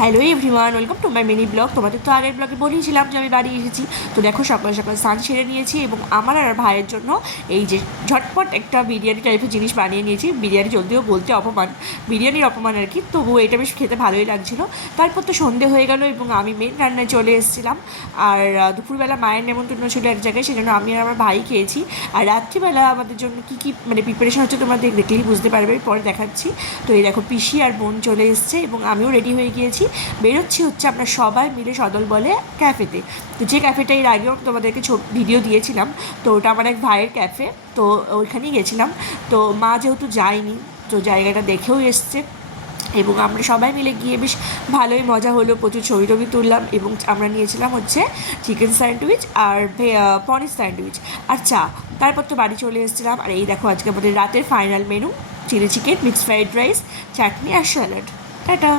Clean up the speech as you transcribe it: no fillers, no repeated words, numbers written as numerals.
Hello everyone, welcome to my mini blog. তোমাদের তো আগের ব্লগে বলেইছিলাম যে আমি বাড়ি এসেছি। তো দেখো সকাল সকাল স্নান সেরে নিয়েছি এবং আমার আর ভাইয়ের জন্য এই যে ঝটপট একটা বিরিয়ানি টাইপের জিনিস বানিয়ে নিয়েছি। বিরিয়ানি যদিও বলতে অপমান, বিরিয়ানির অপমান আর কি, তবুও এটা বেশ খেতে ভালোই লাগছিলো। তারপর তো সন্ধে হয়ে গেল এবং আমি মেন রান্নায় চলে এসেছিলাম। আর দুপুরবেলা মায়ের নেমন্তন্ন ছিল এক জায়গায়, সেজন্য আমি আর আমার ভাই খেয়েছি। আর রাত্রিবেলা আমাদের জন্য কী কী মানে প্রিপারেশন হচ্ছে তোমরা দেখলেই বুঝতে পারবে, পরে দেখাচ্ছি। তো এই দেখো পিসি আর বোন চলে এসছে এবং আমিও রেডি হয়ে গিয়েছি। বেরোচ্ছি হচ্ছে আমরা সবাই মিলে সদল বলে ক্যাফেতে। তো যে ক্যাফেটা এর আগেও তোমাদেরকে ভিডিও দিয়েছিলাম, তো ওটা আমার এক ভাইয়ের ক্যাফে, তো ওইখানেই গেছিলাম। তো মা যেহেতু যায়নি, তো জায়গাটা দেখেও এসছে এবং আমরা সবাই মিলে গিয়ে বেশ ভালোই মজা হলো, প্রচুর ছবি টবি তুললাম এবং আমরা নিয়েছিলাম হচ্ছে চিকেন স্যান্ডউইচ আর পনির স্যান্ডউইচ আর চা। তারপর তো বাড়ি চলে এসেছিলাম। আর এই দেখো আজকে আমাদের রাতের final menu, chilli chicken, mixed fried rice, chutney আর স্যালাড। টাটা।